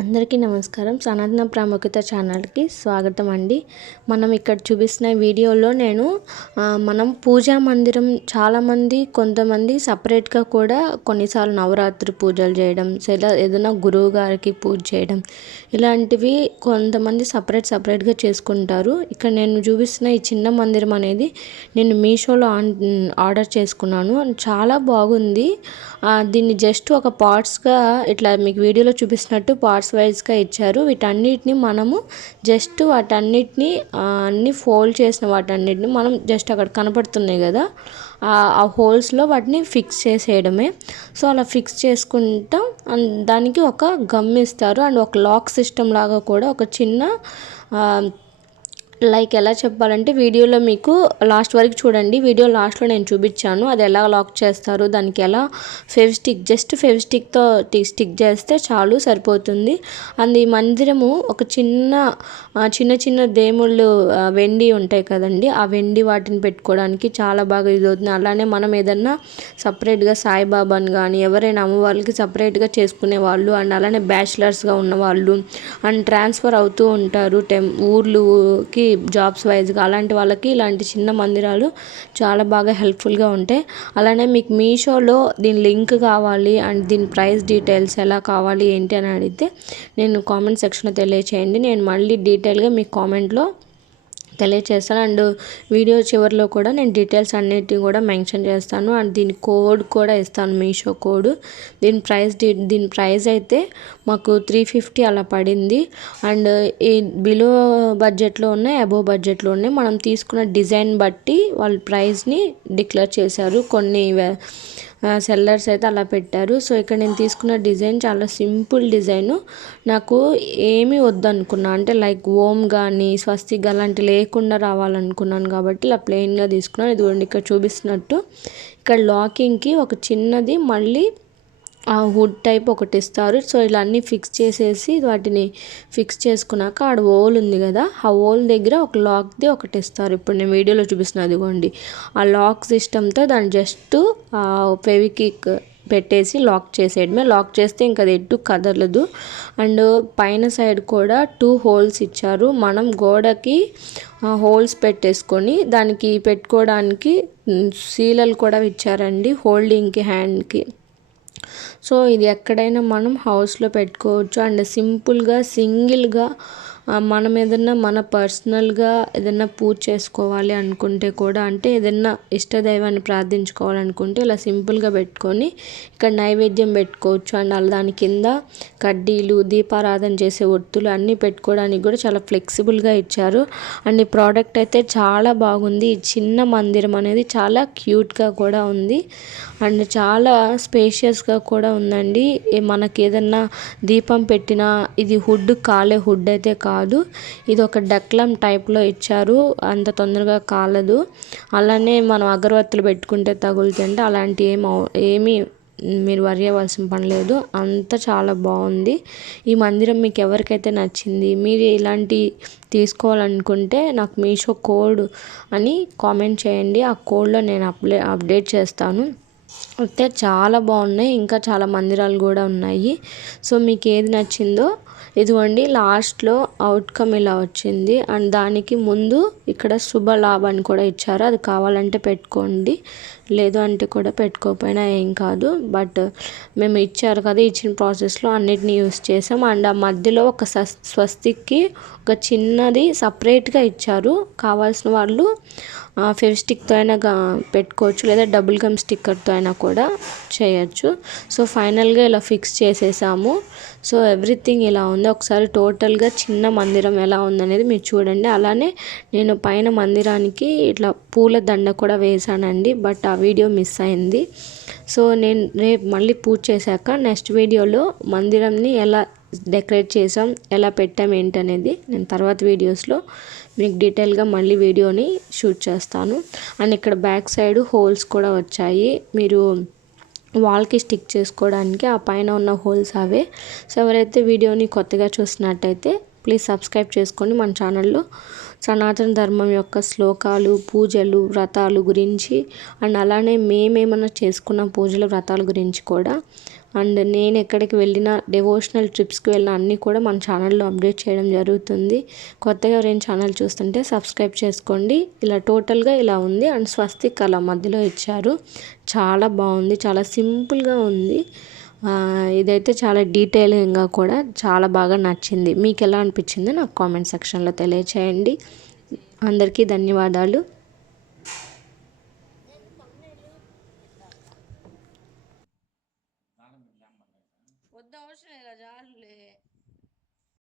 అందరికీ నమస్కారం. సనాతన ప్రాముఖ్యత ఛానల్కి స్వాగతం అండి. మనం ఇక్కడ చూపిస్తున్న వీడియోలో నేను మనం పూజా మందిరం చాలామంది కొంతమంది సపరేట్గా కూడా కొన్నిసార్లు నవరాత్రి పూజలు చేయడం, ఏదైనా గురువు గారికి పూజ చేయడం ఇలాంటివి కొంతమంది సపరేట్గా చేసుకుంటారు. ఇక్కడ నేను చూపిస్తున్న ఈ చిన్న మందిరం అనేది నేను మీషోలో ఆర్డర్ చేసుకున్నాను. చాలా బాగుంది. దీన్ని జస్ట్ ఒక పార్ట్స్గా ఇట్లా మీకు వీడియోలో చూపిస్తున్నట్టు పార్ట్స్ వైజ్గా ఇచ్చారు. వీటన్నిటిని మనము జస్ట్ వాటన్నిటిని అన్ని ఫోల్డ్ చేసిన వాటన్నిటిని మనం జస్ట్ అక్కడ కనపడుతున్నాయి కదా, ఆ హోల్స్లో వాటిని ఫిక్స్ చేసేయడమే. సో అలా ఫిక్స్ చేసుకుంటాం. అండ్ దానికి ఒక గమ్ ఇస్తారు అండ్ ఒక లాక్ సిస్టమ్ లాగా కూడా ఒక చిన్న లైక్ ఎలా చెప్పాలంటే వీడియోలో మీకు లాస్ట్ వరకు చూడండి. వీడియో లాస్ట్లో నేను చూపించాను అది ఎలా లాక్ చేస్తారు, దానికి ఎలా జస్ట్ ఫెవిస్టిక్తో స్టిక్ చేస్తే చాలు సరిపోతుంది. అండ్ ఈ మందిరము ఒక చిన్న దేవుళ్ళు వెండి ఉంటాయి కదండి, ఆ వెండి వాటిని పెట్టుకోవడానికి చాలా బాగా యూజ్ అవుతుంది. అలానే మనం ఏదన్నా సపరేట్గా సాయిబాబాని కానీ ఎవరైనా అమ్మవాళ్ళకి సపరేట్గా చేసుకునే వాళ్ళు అండ్ అలానే బ్యాచిలర్స్గా ఉన్నవాళ్ళు అండ్ ట్రాన్స్ఫర్ అవుతూ ఉంటారు ఊర్లుకి జాబ్స్ వైజ్గా, అలాంటి వాళ్ళకి ఇలాంటి చిన్న మందిరాలు చాలా బాగా హెల్ప్ఫుల్గా ఉంటాయి. అలానే మీకు మీషోలో దీని లింక్ కావాలి అండ్ దీని ప్రైస్ డీటెయిల్స్ ఎలా కావాలి ఏంటి అని అడిగితే నేను కామెంట్ సెక్షన్లో తెలియచేయండి. నేను మళ్ళీ డీటెయిల్గా మీకు కామెంట్లో తెలియచేస్తాను. అండ్ వీడియో చివరిలో కూడా నేను డీటెయిల్స్ అన్నిటిని కూడా మెన్షన్ చేస్తాను అండ్ దీని కోడ్ కూడా ఇస్తాను, మీషో కోడ్. దీని ప్రైస్ అయితే మాకు 350 అలా పడింది. అండ్ ఈ బిలో బడ్జెట్లో ఉన్నాయి, అబోవ్ బడ్జెట్లో ఉన్నాయి. మనం తీసుకున్న డిజైన్ బట్టి వాళ్ళ ప్రైస్ని డిక్లేర్ చేశారు. కొన్ని సెల్లర్స్ అయితే అలా పెట్టారు. సో ఇక్కడ నేను తీసుకున్న డిజైన్ చాలా సింపుల్ డిజైను. నాకు ఏమీ వద్దనుకున్నా, అంటే లైక్ ఓం కానీ స్వస్తిక్ అలాంటి లేకుండా రావాలనుకున్నాను కాబట్టి ఇలా ప్లెయిన్గా తీసుకున్నాను. ఇదిగోండి ఇక్కడ చూపిస్తున్నట్టు ఇక్కడ లాకింగ్కి ఒక చిన్నది మళ్ళీ వుడ్ టైప్ ఒకటి ఇస్తారు. సో ఇలా అన్నీ ఫిక్స్ చేసేసి వాటిని ఫిక్స్ చేసుకున్నాక ఆడ హోల్ ఉంది కదా, ఆ హోల్ దగ్గర ఒక లాక్ది ఒకటి ఇస్తారు. ఇప్పుడు నేను వీడియోలో చూపిస్తున్నది ఇదిగోండి ఆ లాక్ సిస్టమ్తో దాన్ని జస్ట్ ఫెవిక్విక్ పెట్టేసి లాక్ చేసేయడమే. లాక్ చేస్తే ఇంకా అది ఎటు కదలదు. అండ్ పైన సైడ్ కూడా 2 హోల్స్ ఇచ్చారు. మనం గోడకి హోల్స్ పెట్టేసుకొని దానికి పెట్టుకోవడానికి సీలలు కూడా ఇచ్చారండి హోల్డింగ్కి, హ్యాండ్కి. సో ఇది ఎక్కడైనా మనం హౌస్లో పెట్టుకోవచ్చు అండ్ సింపుల్గా సింగిల్గా మనం ఏదన్నా మన పర్సనల్గా ఏదన్నా పూజ చేసుకోవాలి అనుకుంటే కూడా, అంటే ఏదన్నా ఇష్టదైవాన్ని ప్రార్థించుకోవాలనుకుంటే ఇలా సింపుల్గా పెట్టుకొని ఇక్కడ నైవేద్యం పెట్టుకోవచ్చు. అండ్ అలా దాని కింద కడ్డీలు, దీపారాధన చేసే ఒత్తులు అన్నీ పెట్టుకోవడానికి కూడా చాలా ఫ్లెక్సిబుల్గా ఇచ్చారు. అండ్ ఈ ప్రోడక్ట్ అయితే చాలా బాగుంది. ఈ చిన్న మందిరం అనేది చాలా క్యూట్గా కూడా ఉంది అండ్ చాలా స్పేషియస్గా కూడా ఉందండి. మనకి ఏదన్నా దీపం పెట్టినా ఇది హుడ్ కాలే హుడ్ అయితే కాదు, ఇది ఒక డక్లం టైప్లో ఇచ్చారు, అంత తొందరగా కాలదు. అలానే మనం అగరవత్తులు పెట్టుకుంటే తగులుతుంటే అలాంటి ఏమీ మీరు వరి అవ్వాల్సిన పని లేదు. అంతా చాలా బాగుంది. ఈ మందిరం మీకు ఎవరికైతే నచ్చింది, మీరు ఇలాంటి తీసుకోవాలనుకుంటే నాకు మీషో కోడ్ అని కామెంట్ చేయండి. ఆ కోడ్లో నేను అప్డేట్ చేస్తాను. అయితే చాలా బాగున్నాయి, ఇంకా చాలా మందిరాలు కూడా ఉన్నాయి. సో మీకు ఏది నచ్చిందో ఇదిగోండి లాస్ట్లో అవుట్కమ్ ఇలా వచ్చింది అండ్ దానికి ముందు ఇక్కడ శుభ లాభాన్ని కూడా ఇచ్చారు. అది కావాలంటే పెట్టుకోండి, లేదు అంటే కూడా పెట్టుకోకపోయినా ఏం కాదు. బట్ మేము ఇచ్చారు కదా, ఇచ్చిన ప్రాసెస్లో అన్నిటినీ యూస్ చేసాం. అండ్ ఆ మధ్యలో ఒక స్వస్తిక్కి ఒక చిన్నది సపరేట్గా ఇచ్చారు. కావాల్సిన వాళ్ళు ఫెవిస్టిక్తో అయినా పెట్టుకోవచ్చు, లేదా డబుల్ గమ్ స్టిక్కర్తో అయినా కూడా చేయొచ్చు. సో ఫైనల్గా ఇలా ఫిక్స్ చేసేసాము. సో ఎవ్రీథింగ్ ఇలా ఉంది. ఒకసారి టోటల్గా చిన్న మందిరం ఎలా ఉందనేది మీరు చూడండి. అలానే నేను పైన మందిరానికి ఇట్లా పూల దండ కూడా వేసానండి, బట్ ఆ వీడియో మిస్ అయింది. సో నేను రేపు మళ్ళీ పూజ చేశాక నెక్స్ట్ వీడియోలో మందిరంని ఎలా డెకరేట్ చేసాం, ఎలా పెట్టాం ఏంటనేది నేను తర్వాత వీడియోస్లో మీకు డీటెయిల్గా మళ్ళీ వీడియోని షూట్ చేస్తాను. అండ్ ఇక్కడ బ్యాక్ సైడ్ హోల్స్ కూడా వచ్చాయి, మీరు వాల్కి స్టిక్ చేసుకోవడానికి ఆ పైన ఉన్న హోల్స్ అవే. సో ఎవరైతే వీడియోని కొత్తగా చూస్తున్నట్టయితే ప్లీజ్ సబ్స్క్రైబ్ చేసుకోండి. మన ఛానల్లో సనాతన ధర్మం యొక్క శ్లోకాలు, పూజలు, వ్రతాలు గురించి అండ్ అలానే మేమేమన్నా చేసుకున్న పూజల వ్రతాల గురించి కూడా అండ్ నేను ఎక్కడికి వెళ్ళిన డివోషనల్ ట్రిప్స్కి వెళ్ళిన అన్నీ కూడా మన ఛానల్లో అప్డేట్ చేయడం జరుగుతుంది. కొత్తగా ఎవరైనా ఛానల్ చూస్తుంటే సబ్స్క్రైబ్ చేసుకోండి. ఇలా టోటల్గా ఇలా ఉంది అండ్ స్వస్తిక్ అలా మధ్యలో ఇచ్చారు. చాలా బాగుంది, చాలా సింపుల్గా ఉంది. ఇదైతే చాలా డీటెయిలింగ్గా కూడా చాలా బాగా నచ్చింది. మీకు ఎలా అనిపించిందో నాకు కామెంట్ సెక్షన్లో తెలియచేయండి. అందరికీ ధన్యవాదాలు. వద్ద అవసరం ఇలా జారులే.